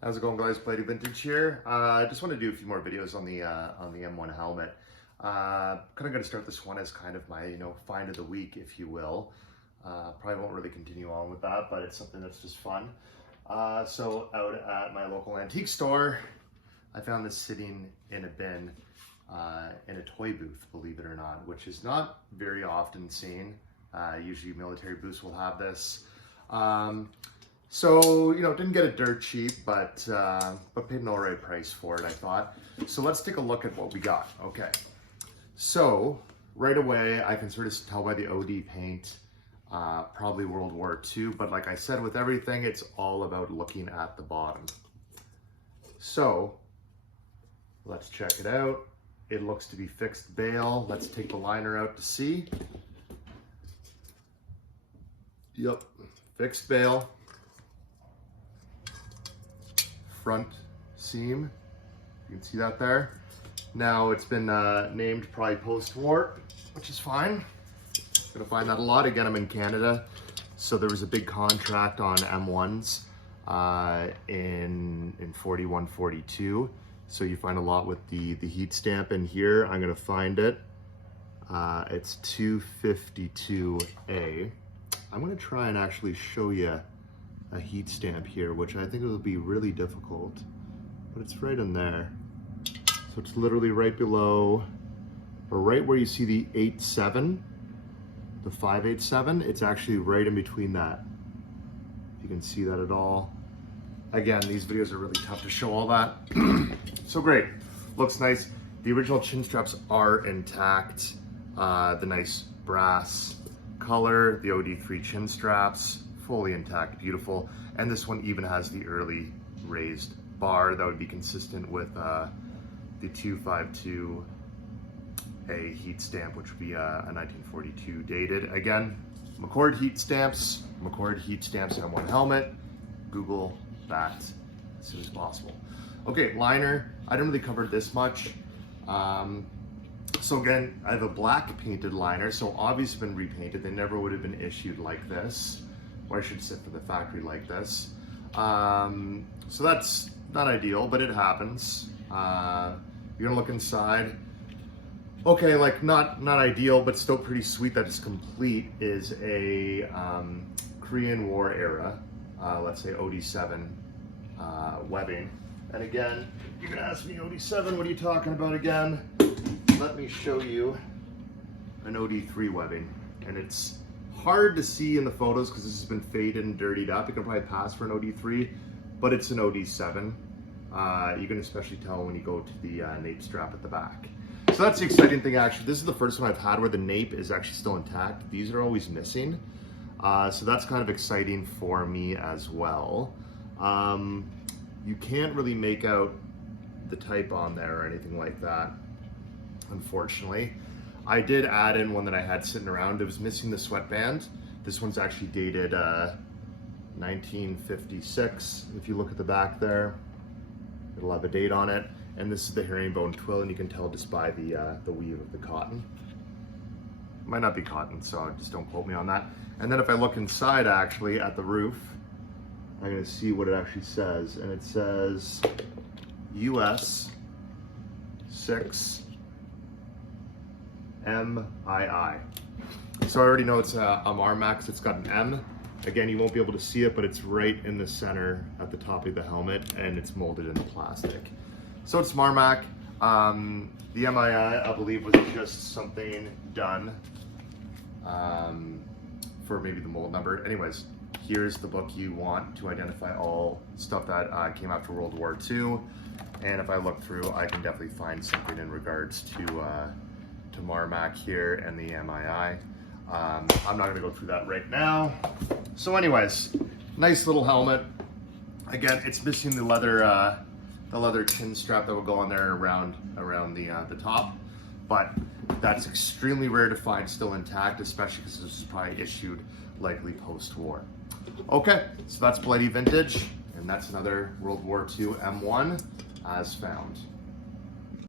How's it going, guys? Bloody Vintage here. I just want to do a few more videos on the M1 helmet. Kind of going to start this one as kind of my find of the week, if you will. Probably won't really continue on with that, but it's something that's just fun. So out at my local antique store, I found this sitting in a bin in a toy booth, believe it or not, which is not very often seen. Usually military booths will have this. So, didn't get it dirt cheap, but paid an alright price for it, I thought. So let's take a look at what we got. Okay, so right away, I can sort of tell by the OD paint, probably World War II, but like I said, with everything, it's all about looking at the bottom. So let's check it out. It looks to be fixed Bale. Let's take the liner out to see. Yep, fixed Bale. Front seam, you can see that there. Now it's been named probably Postwar, which is fine. Gonna find that a lot. Again, I'm in Canada, so there was a big contract on M1s in 41, 42. So you find a lot with the heat stamp in here. I'm gonna find it. It's 252A. I'm gonna try and actually show you a heat stamp here, which I think will be really difficult, but it's right in there. So it's literally right below, or right where you see the 87, the 587, it's actually right in between that. If you can see that at all. Again, these videos are really tough to show all that. So great, looks nice. The original chin straps are intact. The nice brass color, the OD3 chin straps, fully intact, beautiful. And this one even has the early raised bar that would be consistent with the 252A heat stamp, which would be a 1942 dated. Again, McCord heat stamps on one helmet. Google that as soon as possible. Okay, liner, I didn't really cover this much. So again, I have a black painted liner, so obviously been repainted. They never would have been issued like this, or I should say for the factory like this. So that's not ideal, but it happens. You're gonna look inside. Okay, like not ideal, but still pretty sweet that it's complete, is a Korean War era, let's say OD7 webbing. And again, you're gonna ask me, OD7, what are you talking about again? Let me show you an OD3 webbing. And it's hard to see in the photos because this has been faded and dirtied up. You can probably pass for an OD3, but it's an OD7. You can especially tell when you go to the nape strap at the back. So that's the exciting thing, actually. This is the first one I've had where the nape is actually still intact. These are always missing. So that's kind of exciting for me as well. You can't really make out the type on there or anything like that, unfortunately. I did add in one that I had sitting around. It was missing the sweatband. This one's actually dated 1956. If you look at the back there, it'll have a date on it. And this is the herringbone twill, and you can tell just by the weave of the cotton. Might not be cotton, so just don't quote me on that. And then if I look inside actually at the roof, I'm gonna see what it actually says. And it says US 6 MII. So I already know it's a Marmax. It's got an M. Again, you won't be able to see it, but it's right in the center at the top of the helmet, and it's molded in the plastic. So it's Marmac. The MII, I believe, was just something done for maybe the mold number. Anyways, here's the book you want to identify all stuff that came after World War II. And if I look through, I can definitely find something in regards to Marmac here and the MII. I'm not gonna go through that right now. So anyways, nice little helmet. Again, it's missing the leather chin strap that will go on there around the top, but that's extremely rare to find still intact, especially because this is probably issued likely post-war. Okay, so that's Bloody Vintage, and that's another World War II M1 as found.